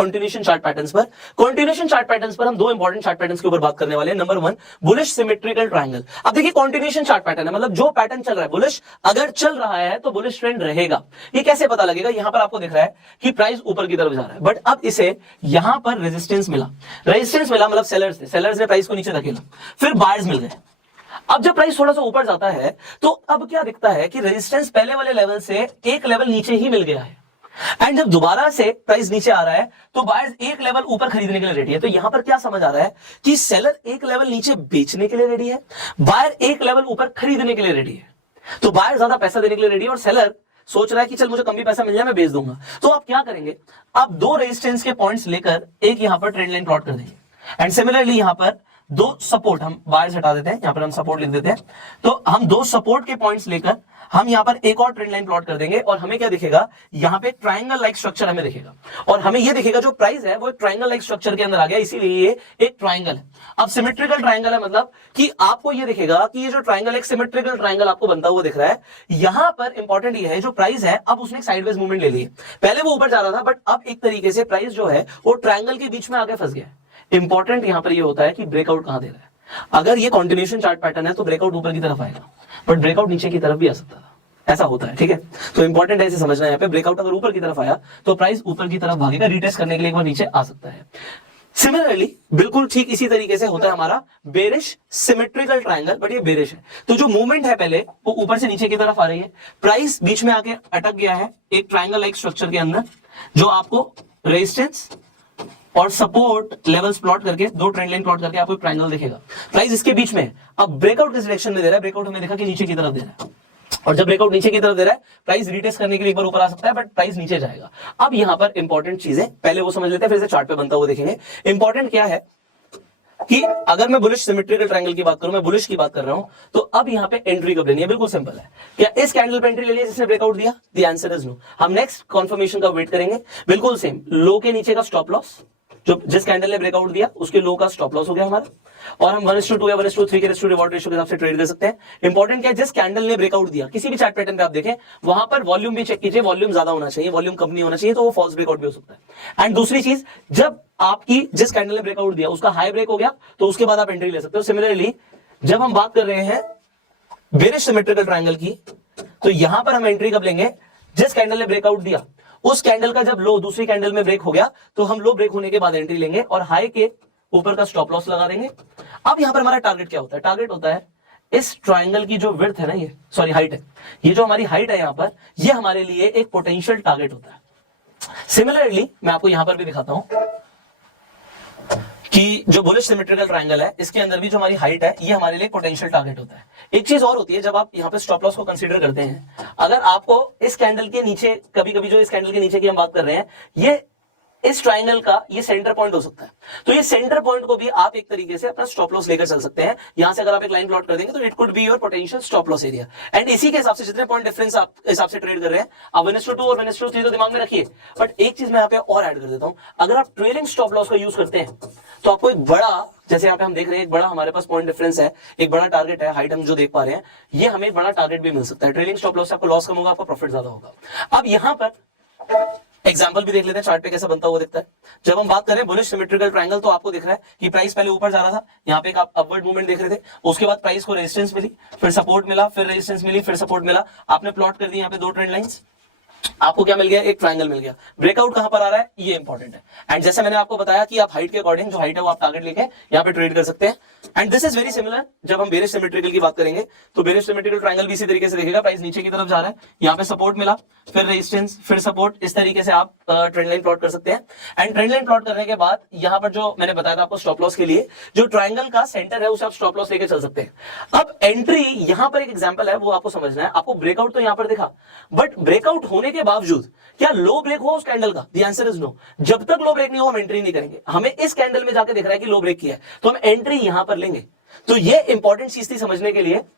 Continuation chart patterns पर। Continuation chart patterns पर हम दो इंपॉर्टेंट चार्ट पैटर्न्स के ऊपर बात करने वाले हैं। Number 1 bullish symmetrical triangle. अब देखिए कंटिन्यूएशन चार्ट पैटर्न है, मतलब जो पैटर्न चल रहा है बुलिश, अगर चल रहा है तो बुलिश ट्रेंड रहेगा। ये कैसे पता लगेगा? यहां पर आपको दिख रहा है कि प्राइस ऊपर की तरफ जा रहा है, बट अब इसे यहां पर रेजिस्टेंस मिला, मतलब सेलर्स ने प्राइस को नीचे धकेला, फिर बायर्स मिल गए। अब जब प्राइस थोड़ा सा ऊपर जाता है तो अब क्या दिखता है कि रेजिस्टेंस पहले वाले लेवल से एक लेवल नीचे ही मिल गया है, एंड जब दोबारा से प्राइस नीचे आ रहा है तो बायर्स एक लेवल ऊपर खरीदने के लिए रेडी है। तो यहां पर क्या समझ आ रहा है कि सेलर एक लेवल नीचे बेचने के लिए रेडी है, बायर एक लेवल ऊपर खरीदने के लिए रेडी है। तो बायर ज्यादा पैसा देने के लिए रेडी है और सेलर सोच रहा है कि चल मुझे कम भी पैसा मिल जाए, मैं बेच दूंगा। तो आप क्या करेंगे? आप दो रेजिस्टेंस के पॉइंट्स लेकर एक यहां पर ट्रेंड लाइन प्लॉट कर देंगे, एंड सिमिलरली यहां पर दो सपोर्ट, हम बायर्स हटा देते हैं, यहां पर हम सपोर्ट लिख देते हैं। तो हम दो सपोर्ट के पॉइंट्स लेकर हम यहां पर एक और ट्रेंड लाइन प्लॉट कर देंगे, और हमें क्या दिखेगा? यहां पे ट्रायंगल लाइक स्ट्रक्चर हमें दिखेगा, और हमें यह दिखेगा जो प्राइस है वो एक ट्रायंगल लाइक स्ट्रक्चर के अंदर आ गया, इसीलिए ये एक ट्रायंगल है। अब सिमेट्रिकल ट्रायंगल है, मतलब कि आपको यह दिखेगा कि ये जो ट्रायंगल, एक सिमेट्रिकल ट्रायंगल आपको बनता हुआ दिख रहा है। यहां पर इंपॉर्टेंट ये है, जो प्राइस है अब उसने एक साइडवेज मूवमेंट ले ली है। पहले वो ऊपर जा रहा था, बट अब एक तरीके से प्राइस जो है वो ट्रायंगल के बीच में आके फंस गया। इंपॉर्टेंट यहां पर ये होता है कि ब्रेकआउट कहां दे रहा है। अगर ये कंटिन्यूएशन चार्ट पैटर्न है तो ब्रेकआउट ऊपर की तरफ आएगा, बट ब्रेकआउट नीचे की तरफ भी आ सकता था, ऐसा होता है, ठीक है। तो इंपॉर्टेंट है इसे समझना है। यहाँ पे ब्रेकआउट अगर ऊपर की तरफ आया तो प्राइस ऊपर की तरफ भागेगा, रीटेस्ट करने के लिए एक बार नीचे आ सकता है। सिमिलरली बिल्कुल ठीक इसी तरीके से होता है हमारा बेरिश सिमेट्रिकल ट्रायंगल, बट ये बेरिश है। तो जो मूवमेंट है पहले वो ऊपर से नीचे की तरफ आ रही है, प्राइस बीच में आके अटक गया है एक ट्रायंगल लाइक स्ट्रक्चर के अंदर, जो आपको रेजिस्टेंस और सपोर्ट लेवल्स प्लॉट करके, दो ट्रेंड लाइन प्लॉट करके आपको एक ट्रायंगल दिखेगा। प्राइस इसके बीच में। अब ब्रेकआउट किस डायरेक्शन में दे रहा है? ब्रेकआउट हमें देखा कि नीचे की तरफ दे रहा है, और जब ब्रेकआउट नीचे की तरफ दे रहा है प्राइस रिटेस्ट करने के लिए एक बार ऊपर आ सकता है, बट प्राइस नीचे जाएगा। अब यहां पर इंपॉर्टेंट चीजें पहले वो समझ लेते हैं, फिर से चार्ट पे बनता हुआ देखेंगे। इंपॉर्टेंट क्या है कि अगर मैं बुलिश सिमेट्रिकल ट्रायंगल की बात करूं, मैं बुलिश की बात कर रहा हूं, तो अब यहां पे एंट्री कब लेनी है? बिल्कुल सिंपल है। क्या इस कैंडल पे एंट्री ले लिया जिसने ब्रेकआउट दिया? The answer is no. हम नेक्स्ट कंफर्मेशन का वेट करेंगे। बिल्कुल सेम, लो के नीचे का स्टॉप लॉस, जो जिस कैंडल ने ब्रेकआउट दिया उसके लो का स्टॉप लॉस हो गया हमारा, और हम 1:2 या 1:3 के रेशियो रिवॉर्ड रेशियो के हिसाब से ट्रेड कर सकते हैं। इंपॉर्टेंट क्या है? जिस कैंडल ने ब्रेकआउट दिया, किसी भी चार्ट पैटर्न पे आप देखें, वहां पर वॉल्यूम भी चेक कीजिए, वॉल्यूम ज्यादा होना चाहिए, वॉल्यूम कम नहीं होना चाहिए, तो वो फॉल्स ब्रेकआउट भी हो सकता है। एंड दूसरी चीज, जब आपकी जिस कैंडल ने ब्रेकआउट दिया उसका हाई ब्रेक हो गया तो उसके बाद आप एंट्री ले सकते हो। सिमिलरली जब हम बात कर रहे हैं बेरिश सिमेट्रिकल ट्रायंगल की, तो यहां पर हम एंट्री कब लेंगे? जिस कैंडल ने ब्रेकआउट दिया उस कैंडल का जब लो दूसरी कैंडल में ब्रेक हो गया तो हम लो ब्रेक होने के बाद एंट्री लेंगे, और हाई के ऊपर का स्टॉप लॉस लगा देंगे। अब यहां पर हमारा टारगेट क्या होता है? टारगेट होता है इस ट्रायंगल की जो विड्थ है ना, ये सॉरी हाइट है, ये जो हमारी हाइट है यहां पर, ये हमारे लिए एक पोटेंशियल टारगेट होता है। सिमिलरली मैं आपको यहां पर भी दिखाता हूं कि जो बुलिश सिमेट्रिकल ट्रायंगल है इसके अंदर भी जो हमारी हाइट है ये हमारे लिए पोटेंशियल टारगेट होता है। एक चीज और होती है, जब आप यहां पे स्टॉप लॉस को कंसीडर करते हैं, अगर आपको इस कैंडल के नीचे, कभी कभी जो इस कैंडल के नीचे की हम बात कर रहे हैं, ये इस ट्रायंगल का ये सेंटर पॉइंट हो सकता है, तो ये सेंटर पॉइंट को भी आप एक तरीके से अपना स्टॉप लॉस लेकर चल सकते हैं। यहां से अगर आप एक लाइन प्लॉट कर देंगे तो it could be your potential stop loss area, and इसी के हिसाब से जितने पॉइंट डिफरेंस आप हिसाब से ट्रेड कर रहे हैं, आप 1:2 और 1:3 तो दिमाग में रखिए। बट एक चीज मैं यहां पे और ऐड कर देता हूं, अगर आप ट्रेलिंग स्टॉप लॉस का यूज करते हैं तो आपको एक बड़ा, जैसे यहाँ पे हम देख रहे हैं एक बड़ा हमारे पास पॉइंट डिफरेंस है, एक बड़ा टारगेट है, हाइट हम जो देख पा रहे हैं, ये हमें एक बड़ा टारगेट भी मिल सकता है। ट्रेलिंग स्टॉप लॉस से आपको लॉस कम होगा, आपका प्रॉफिट ज्यादा होगा। अब यहां पर एग्जाम्पल भी देख लेते हैं चार्ट पे कैसा बनता हुआ दिखता है। जब हम बात करें बुलिश सिमेट्रिकल ट्रायंगल, तो आपको दिख रहा है कि प्राइस पहले ऊपर जा रहा था, यहाँ पे एक आप अपवर्ड मूवमेंट देख रहे थे, उसके बाद प्राइस को रेजिस्टेंस मिली, फिर सपोर्ट मिला, फिर रेजिस्टेंस मिली, फिर सपोर्ट मिला, आपने प्लॉट कर दी यहाँ पे दो ट्रेंड लाइंस, आपको क्या मिल गया? एक ट्रायंगल मिल गया। ब्रेकआउट कहां पर आ रहा है ये इंपॉर्टेंट है, एंड जैसे मैंने आपको बताया कि आप हाइट के अकॉर्डिंग, जो हाइट है वो आप टारगेट लेके यहाँ पे ट्रेड कर सकते हैं। And this is very similar, जब हम बेरिश सिमेट्रिकल की बात करेंगे तो बेरिश सिमेट्रिकल ट्रायंगल भी इसी तरीके से देखेगा, प्राइस नीचे की तरफ जा रहा है, यहाँ पे सपोर्ट मिला, फिर रेजिस्टेंस, फिर सपोर्ट, इस तरीके से आप ट्रेंड लाइन प्लॉट कर सकते हैं। एंड ट्रेंड लाइन प्लॉट करने के बाद यहाँ पर जो मैंने बताया था आपको स्टॉप लॉस के लिए, जो ट्रायंगल का सेंटर है उसे आप स्टॉप लॉस लेके चल सकते हैं। अब एंट्री यहाँ पर एक एग्जांपल है, वो आपको समझना है। आपको ब्रेकआउट तो यहाँ पर दिखा, बट ब्रेकआउट होने के बावजूद क्या लो ब्रेक हुआ उस कैंडल का? The answer is no. जब तक लो ब्रेक नहीं हो हम एंट्री नहीं करेंगे। हमें इस कैंडल में जाके दिख रहा है कि लो ब्रेक किया है, तो हम एंट्री यहां पर लेंगे। तो ये इंपॉर्टेंट चीज थी समझने के लिए